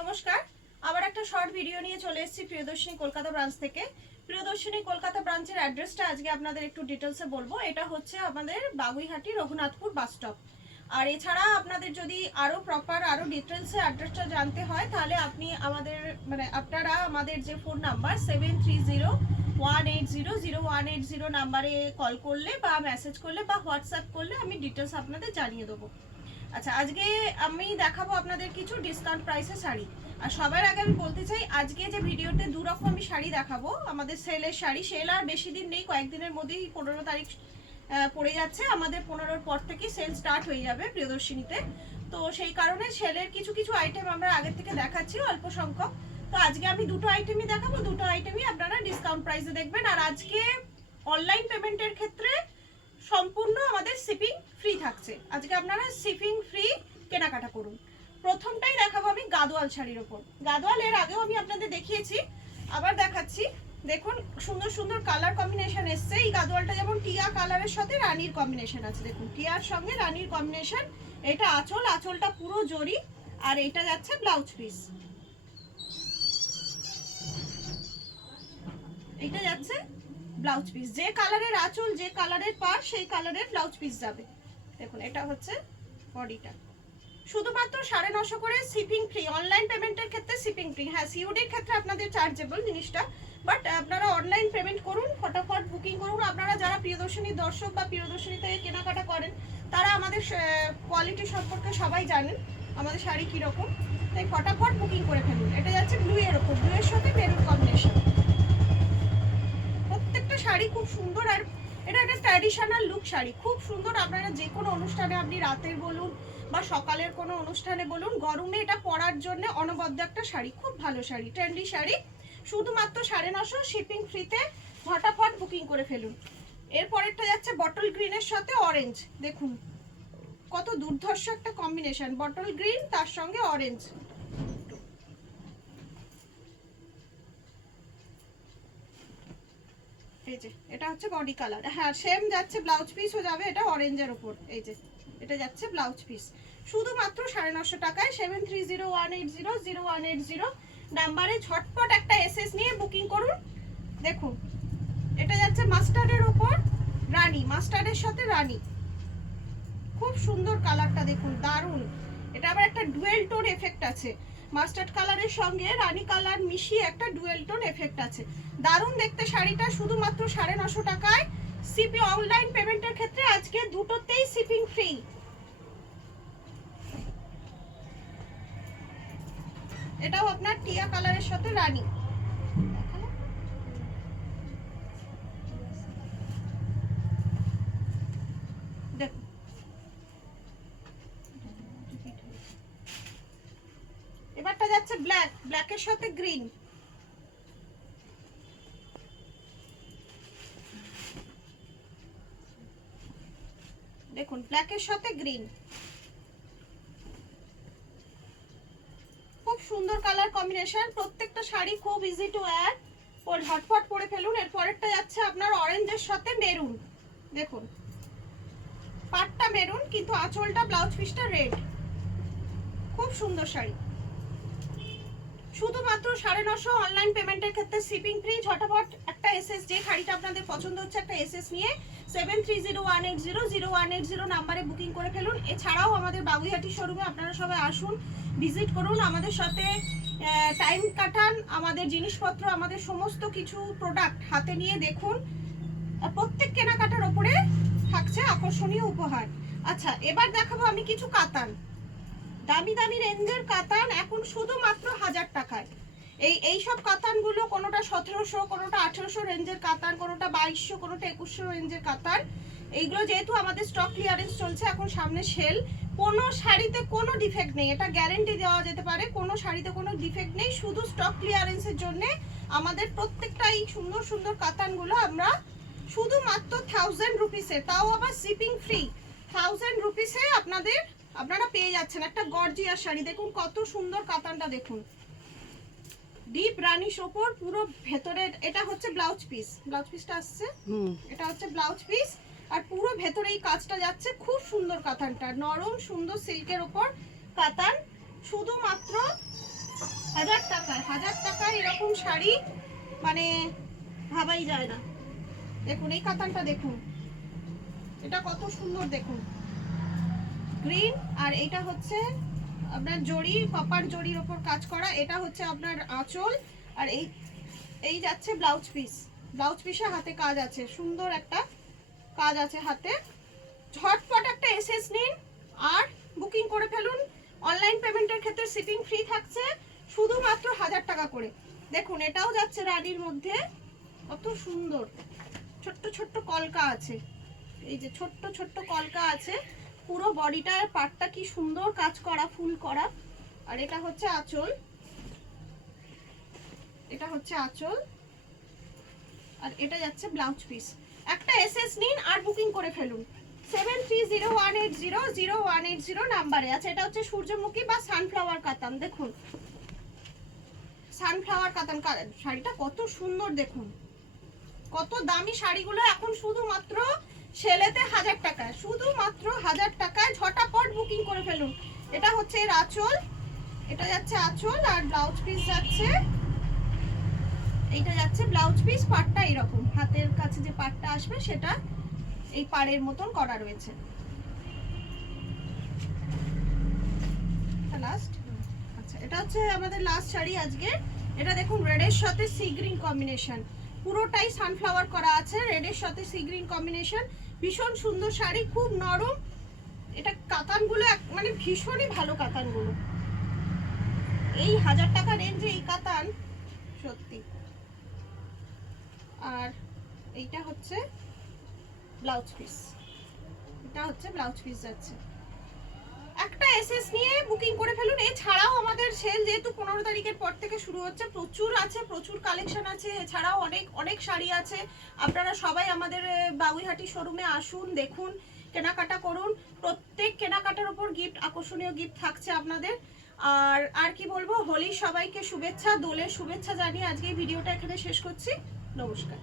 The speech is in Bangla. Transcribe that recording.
নমস্কার, আবার একটা শর্ট ভিডিও নিয়ে চলে এসেছি প্রিয়দর্শিনী কলকাতা ব্রাঞ্চ থেকে। প্রিয়দর্শিনী কলকাতা ব্রাঞ্চের অ্যাড্রেসটা আজকে আপনাদের একটু ডিটেলসে বলবো। এটা হচ্ছে আমাদের বাগুইহাটি রঘুনাথপুর বাস স্টপ। আর এছাড়া আপনাদের যদি আরও প্রপার আরও ডিটেলসে অ্যাড্রেসটা জানতে হয় তাহলে আপনি আপনারা আমাদের যে ফোন নাম্বার 7301800180 নাম্বারে কল করলে বা মেসেজ করলে বা হোয়াটসঅ্যাপ করলে আমি ডিটেলস আপনাদের জানিয়ে দেবো। আচ্ছা, আজকে আমি দেখাবো আপনাদের কিছু ডিসকাউন্ট প্রাইসে শাড়ি। আর সবার আগে আমি বলতে চাই, আজকে যে ভিডিওতে দু রকম আমি শাড়ি দেখাবো। আমাদের সেলের শাড়ি, সেল আর বেশি দিন নেই, কয়েকদিনের মধ্যেই 15 তারিখ পড়ে যাচ্ছে। আমাদের 15-র পর থেকেই সেল স্টার্ট হয়ে যাবে প্রিয়দর্শিনীতে। তো সেই কারণে সেলের কিছু কিছু আইটেম আমরা আগের থেকে দেখাচ্ছি, অল্প সংখ্যক। তো আজকে আমি দুটো আইটেমই দেখাবো, দুটো আইটেমই আপনারা ডিসকাউন্ট প্রাইসে দেখবেন। আর আজকে অনলাইন পেমেন্টের ক্ষেত্রে সম্পূর্ণ আমাদের শিপিং ফ্রি থাকছে। আজকে আপনারা শিপিং ফ্রি কেনাকাটা করুন। প্রথমটাই দেখাবো আমি গাদোয়াল শাড়ির ওপর। গাদোয়াল এর আগেও আমি আপনাদের দেখিয়েছি, আবার দেখাচ্ছি। দেখুন সুন্দর সুন্দর কালার কম্বিনেশন এসছে। এই গাদোয়ালটা যেমন টিয়া কালারের সাথে রানীর কম্বিনেশন আছে, দেখুন টিয়ার সঙ্গে রানীর কম্বিনেশন। এটা আঁচল, আঁচলটা পুরো জরি, আর এটা যাচ্ছে ব্লাউজ পিস। এটা যাচ্ছে ব্লাউজ পিস। যে কালারের আঁচল, যে কালারের পাড়, সেই কালারের ব্লাউজ পিস যাবে। দেখুন এটা হচ্ছে বডিটা। শুধুমাত্র 950 করে শিপিং ফ্রি। অনলাইন পেমেন্টের ক্ষেত্রে শিপিং ফ্রি। হ্যাঁ, সিওডির ক্ষেত্রে আপনাদের চার্জেবল জিনিসটা, বাট আপনারা অনলাইন পেমেন্ট করুন, ফটাফট বুকিং করুন। আপনারা যারা প্রিয়দর্শিনী দর্শক বা প্রিয়দর্শিনী থেকে কেনাকাটা করেন তারা আমাদের কোয়ালিটি সম্পর্কে সবাই জানেন, আমাদের শাড়ি কীরকম। তাই ফটাফট বুকিং করে ফেলুন। এটা যাচ্ছে ব্লু এর ওপর, ব্লু এর সাথে মেরুন কম্বিনেশন। প্রত্যেকটা শাড়ি খুব সুন্দর, আর এটা একটা ট্র্যাডিশনাল লুক শাড়ি, খুব সুন্দর। আপনারা যে কোনো অনুষ্ঠানে, আপনি রাতের বলুন বা সকালের কোনো অনুষ্ঠানে বলুন, গরমে এটা পরার জন্য অনবদ্য একটা শাড়ি, খুব ভালো শাড়ি, ট্রেন্ডি শাড়ি। শুধুমাত্র 950 শিপিং ফ্রিতে ফটাফট বুকিং করে ফেলুন। এরপরেরটা যাচ্ছে বটল গ্রিনের সাথে অরেঞ্জ। দেখুন কত দুর্ধর্ষ একটা কম্বিনেশন, বটল গ্রিন তার সঙ্গে অরেঞ্জ। এই যে এটা হচ্ছে বডি কালার। হ্যাঁ, সেম যাচ্ছে ব্লাউজ পিসও যাবে, এটা অরেঞ্জের উপর। এই যে এটা যাচ্ছে ব্লাউজ পিস শুধুমাত্র 950 টাকায়। 7301800180 নাম্বারে ঝটপট একটা এসএস নিয়ে বুকিং করুন। দেখুন এটা যাচ্ছে মাস্টার্ডের উপর রানী, মাস্টার্ডের সাথে রানী, খুব সুন্দর কালারটা দেখুন, দারুণ। এটা আবার একটা ডুয়েল টোন এফেক্ট আছে, মাস্টার্ড কালারের সঙ্গে রানী কালার মিশিয়ে একটা ডুয়েল টোন এফেক্ট আছে। দারুণ দেখতে শাড়িটা, শুধুমাত্র 950 টাকায়। সিপি অনলাইন পেমেন্টের ক্ষেত্রে আজকে দুটোতেই শিপিং ফ্রি। এটাও আপনার টিয়া কালারের সাথে রানী। দেখুন এবারটা যাচ্ছে ব্ল্যাক, ব্ল্যাকের সাথে গ্রিন। দেখুন ব্ল্যাকের সাথে গ্রিন, খুব সুন্দর কালার কম্বিনেশন। প্রত্যেকটা শাড়ি খুব ইজি টু ওয়্যার, ঝটপট পরে ফেলুন। এর পরেরটা যাচ্ছে আপনার অরেঞ্জের সাথে মেরুন। দেখুন পাটটা মেরুন কিন্তু আঁচলটা ব্লাউজ পিসটা রেড, খুব সুন্দর শাড়ি। শুধুমাত্র 950 অনলাইন পেমেন্টের ক্ষেত্রে শিপিং ফ্রি। ঝটপট একটা এসএস, যে শাড়িটা আপনাদের পছন্দ হচ্ছে একটা এসএস নিয়ে 7301800180 নাম্বারে বুকিং করে ফেলুন। এছাড়াও আমাদের বাগুইহাটি শোরুমে আপনারা সবাই আসুন, ভিজিট করুন, আমাদের সাথে টাইম কাটান, আমাদের জিনিসপত্র, আমাদের সমস্ত কিছু প্রোডাক্ট হাতে নিয়ে দেখুন। প্রত্যেক কেনাকাটার ওপরে থাকছে আকর্ষণীয় উপহার। আচ্ছা, এবার দেখাবো আমি কিছু কাতান, দামি দামি রেঞ্জের কাতান, এখন শুধুমাত্র 1000 টাকায়। এই সব কাতানগুলো কোনোটা 1700, কোনোটা 1800 রেঞ্জের কাতান, কোনোটা 2200, কোনোটা 2100 রেঞ্জের কাতান। এইগুলো যেহেতু আমাদের স্টক ক্লিয়ারেন্স চলছে, এখন সামনে সেল, কোনো শাড়িতে কোনো ডিফেক্ট নেই, এটা গ্যারেন্টি দেওয়া যেতে পারে। কোনো শাড়িতে কোনো ডিফেক্ট নেই, শুধু স্টক ক্লিয়ারেন্সের জন্য আমাদের প্রত্যেকটা এই সুন্দর সুন্দর কাতানগুলো আমরা শুধুমাত্র 1000 রুপিসে, তাও আবার শিপিং ফ্রি, 1000 রুপিসে আপনারা পেয়ে যাচ্ছেন একটা গর্জিয়াস শাড়ি। দেখুন কত সুন্দর কাতানটা, দেখুন ডিপ রানিশ ওপর পুরো ভেতরে। এটা হচ্ছে ব্লাউজ পিস, ব্লাউজ পিসটা আসছে, এটা হচ্ছে ব্লাউজ পিস। আর পুরো ভেতরে এই কাজটা যাচ্ছে, খুব সুন্দর কাতানটা, নরম সুন্দর সিল্কের ওপর কাতান। শুধুমাত্র 1000 টাকায় এরকম শাড়ি মানে ভাবাই যায় না। দেখুন এই কাতানটা দেখুন, এটা কত সুন্দর দেখুন, গ্রিন। আর এটা হচ্ছে আপনার জড়ি, কপার জড়ির ওপর কাজ করা। এটা হচ্ছে আপনার আঁচল। আর এই যাচ্ছে ব্লাউজ পিস। ব্লাউজ পিসে হাতে কাজ আছে, সুন্দর একটা কাজ আছে হাতে। ঝটপট একটা এসএস নিন আর বুকিং করে ফেলুন। অনলাইন পেমেন্টের ক্ষেত্রে শিপিং ফ্রি থাকছে, শুধুমাত্র 1000 টাকা করে। দেখুন এটাও যাচ্ছে রানীর মধ্যে, কত সুন্দর ছোট্ট ছোট্ট কলকা আছে। এই যে ছোট্ট ছোট্ট কলকা আছে, পুরো বডিটার পার্টটা কি সুন্দর কাজ করা, ফুল করা। আর এটা হচ্ছে আঁচল, এটা হচ্ছে আঁচল। আর এটা যাচ্ছে ব্লাউজ পিস। একটা এসএস নিন আর বুকিং করে ফেলুন। 7301800180 নাম্বারে আছে। এটা হচ্ছে সূর্যমুখী বা সানফ্লাওয়ার কাতান। দেখুন সানফ্লাওয়ার কাতান শাড়িটা কত সুন্দর, দেখুন কত দামি শাড়িগুলো এখন শুধুমাত্র সেলেতে 1000 টাকায়, শুধুমাত্র 1000 টাকায়। ঝটাপট বুকিং করে ফেলুন। এটা হচ্ছে এর আঁচল, এটা যাচ্ছে আঁচল। আর ব্লাউজ পিস যাচ্ছে, এইটা যাচ্ছে ব্লাউজ পিস। পাড়টা এরকম, হাতের কাছে যে পাড়টা আসবে সেটা এই পাড়ের মতন করা রয়েছে। লাস্ট, আচ্ছা এটা হচ্ছে আমাদের লাস্ট শাড়ি আজকে। এটা দেখুন রেডের সাথে সি গ্রিন কম্বিনেশন, পুরোটাই সানফ্লাওয়ার করা আছে। রেডের সাথে সি গ্রিন কম্বিনেশন, ভীষণ সুন্দর শাড়ি, খুব নরম। এটা কাতানগুলো মানে ভীষণই ভালো কাতানগুলো। এই 1000 টাকা রেঞ্জে এই কাতান সত্যি। আর এইটা হচ্ছে ব্লাউজ পিস, এটা হচ্ছে ব্লাউজ পিস যাচ্ছে। একটা এসএস নিয়ে বুকিং করে ফেলুন। এছাড়াও আমাদের সেল যেহেতু 15 তারিখের পর থেকে শুরু হচ্ছে, প্রচুর আছে, প্রচুর কালেকশন আছে। এছাড়াও অনেক অনেক শাড়ি আছে। আপনারা সবাই আমাদের বাগুইহাটি শোরুমে আসুন, দেখুন, কেনাকাটা করুন। প্রত্যেক কেনাকাটার উপর গিফট, আকর্ষণীয় গিফট থাকছে আপনাদের। আর কি বলবো, হোলির সবাইকে শুভেচ্ছা, দোলের শুভেচ্ছা জানিয়ে আজকে এই ভিডিওটা এখানে শেষ করছি। নমস্কার।